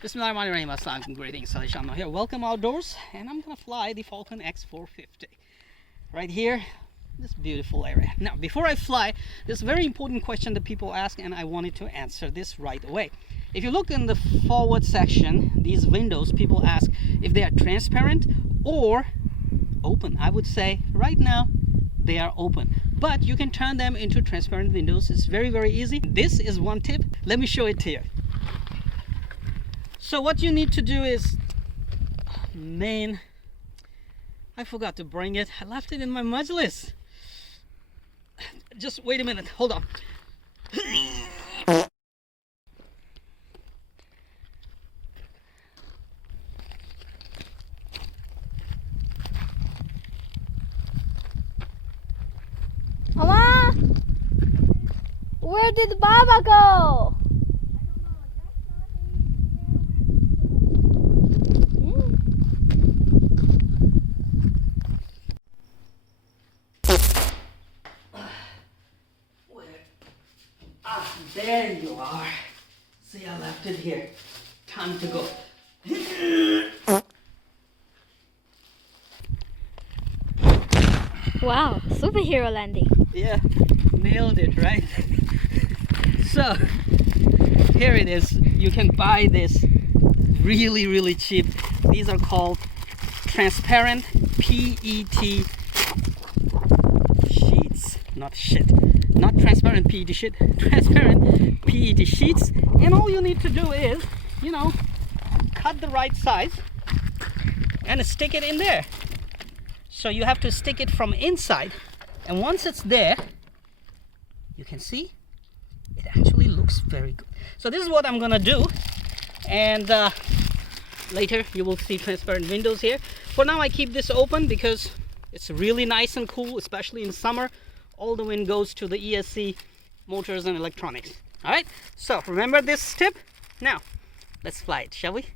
Bismillahirrahmanirrahim. Assalamualaikum. Greetings. Alishanmao here. Welcome outdoors, and I'm gonna fly the Falcon X450 right here, this beautiful area. Now, before I fly, there's a very important question that people ask, and I wanted to answer this right away. If you look in the forward section, these windows, people ask if they are transparent or open. I would say right now they are open, but you can turn them into transparent windows. It's very, very easy. This is one tip. Let me show it to you. So what you need to do is, man, I forgot to bring it. I left it in my majlis. Just wait a minute, hold on. Mama, where did Baba go? There you are. See, I left it here. Time to go. Wow, superhero landing. Yeah, nailed it, right? So, here it is. You can buy this really, really cheap. These are called transparent PET sheets. Not shit. Not transparent PET sheet, transparent PET sheets. And all you need to do is, cut the right size and stick it in there. So you have to stick it from inside, and once it's there, you can see it actually looks very good. So this is what I'm gonna do, and later you will see transparent windows here. For now I keep this open because it's really nice and cool, especially in summer. All the wind goes to the ESC motors and electronics. All right, so remember this tip. Now let's fly it, shall we?